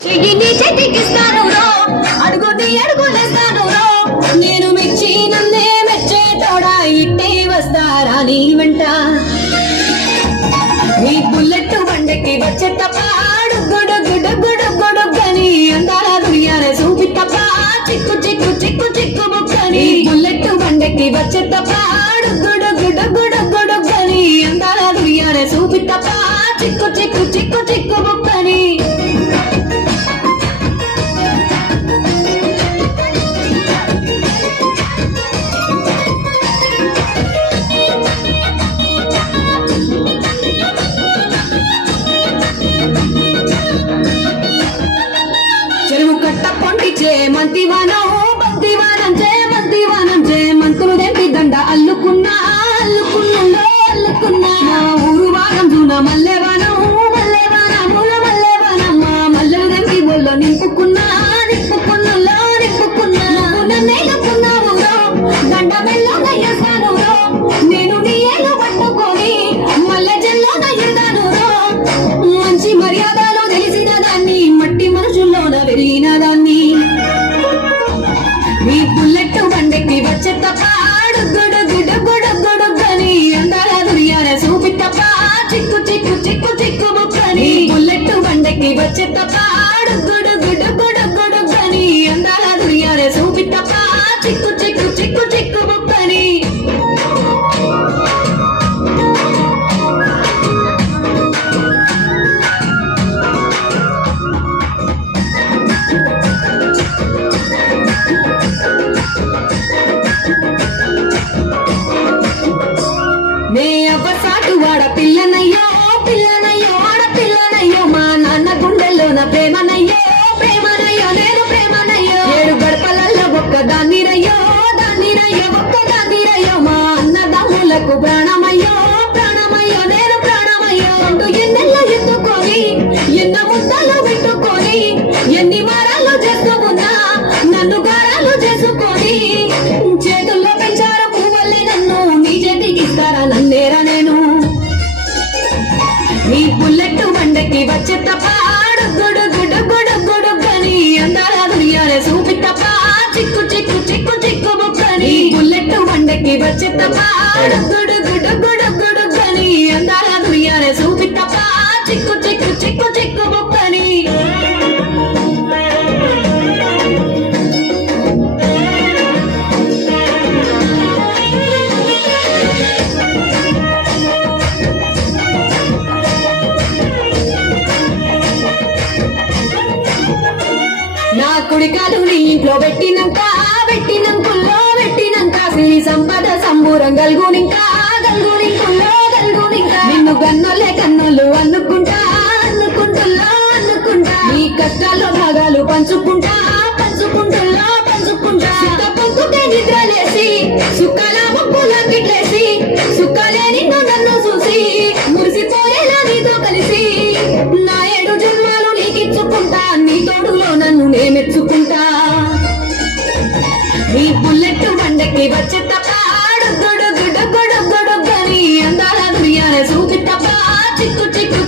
చెయ్యిని చేతికిస్తాను రో, అడుగుని అడుగులేస్తాను రో, నేను మెచ్చి నన్నే మెచ్చేటోడా ఇట్టే వస్తారా నీ వెంట. నీ బుల్లెట్ బండకి వచ్చే తప్ప గుడుగుడుగుడుగుడుగని అందాల దునియానే చూపి తప్ప చిక్కు చిక్కు చిక్కు చిక్కు బుక్కని. బుల్లెట్ బండకి వచ్చే తప్ప గుడుగుడుగుడుగుడుగని అందాల దునియానే చూపి తప్ప చిక్కు చిక్కు చిక్కు చిక్కు బుక్కని. చెరువు కట్ట పొండిచే మంతివానం బంతివానం చే మంతివానం చే మంతులు దేంటి దండ అల్లుకున్నా అల్లుకున్నా అల్లుకున్నా. మా ఊరు వానం జూన మల్లెవానం మల్లెవానం మూల మల్లెవానం మా మల్లెలు దేంటి బొల్లో నింపుకున్నా నింపుకున్నా నింపుకున్నా. నన్నేలుకున్నావు రో దండ మెల్లో నయ్యేసాను రో, నేను నీ ఏలు పట్టుకొని మల్లె జల్లో నయ్యేదాను రో. మంచి మర్యాదలో తెలిసిన దాన్ని మట్టి మనుషుల్లోన వెలిగిన దాన్ని. నీ బుల్లెట్ బండకి వచ్చే తప్ప గుడుగుడుగుడుగుడుగని అందాల దునియానే చూపి తప్ప చిక్కు చిక్కు చిక్కు చిక్కు బుక్కని. బుల్లెట్ బండకి వచ్చే తప్ప గుడుగుడుగుడుగుడుగని అందాల దునియానే చూపి తప్ప చిక్కు చిక్కు చిక్కు చిక్కు బుక్కని. నే అవ్వసాటు వాడ పిల్లనయ్యో పిల్లనయ్యో ఆడపిల్లనయ్యో మా నాన్న గుండెల్లోన ప్రేమనయ్యో ప్రేమనయ్యో నేను ప్రేమనయ్యో. ఏడు గడపలల్లో ఒక్కదాన్నిరయ్యో దాన్నిరయ్యో ఒక్కదాన్నిరయ్యో మా అన్నదమ్ములకు ప్రాణమయ్యో ప్రాణమయ్యో నేను ప్రాణమయ్యో. అంటూ ఎన్నెల్లో ఎత్తుకొని ఎన్న ముద్దలు పెట్టుకొని ఎన్ని వారాలు చేస్తూ ఉన్నా నన్ను గారాలు చేసుకొని చేతుల్లో పెంచారు పువ్వులే నన్ను నీ చేతికి ఇస్తారా నన్నేరా నేను. నీ బుల్లెట్ బండకి వచ్చే తప్ప గుడుగుడుగుడుగుడుగని అందాల దునియానే చూపి తప్ప చిక్కు చిక్కు చిక్కు చిక్కు బుక్కని. బుల్లెట్ బండకి వచ్చే తప్ప గుడుగుడుగుడుగుడుగని అందాల దునియానే చూపి తప్ప చిక్కు చిక్కు చిక్కు చిక్కు బుక్కని. నా కుడికాలు నీ ఇంట్లో పెట్టినంక పెట్టినంకుల్లో పెట్టినంక సిరి సంపద సంబూరం గల్గునింకా గల్గునింకుల్లో గల్గునింకా. నిన్ను గన్నోలే కన్నోళ్ళు అనుకుంటా అనుకుంటుల్లో అనుకుంటా. నీ కష్టాల్లో భాగాలు పంచుకుంటా పంచుకుంటుల్లో పంచుకుంటా. సుఖ పొందుకే నిద్రలేసి సుఖాల ముక్కుల గిట్లేసి సుఖాలే నిన్ను నన్ను చూసి మురిసిపోయేలా నీతో కలిసి నా 7 జన్మాలు నీకిచ్చుకుంటా నీ తోడులో నన్ను నే మెచ్చుకుంటా. నీ బుల్లెట్ బండకి వచ్చే తప్ప గుడుగుడుగుడుగుడుగని అందాల దునియానే చూపి తప్ప చిక్కు చిక్కు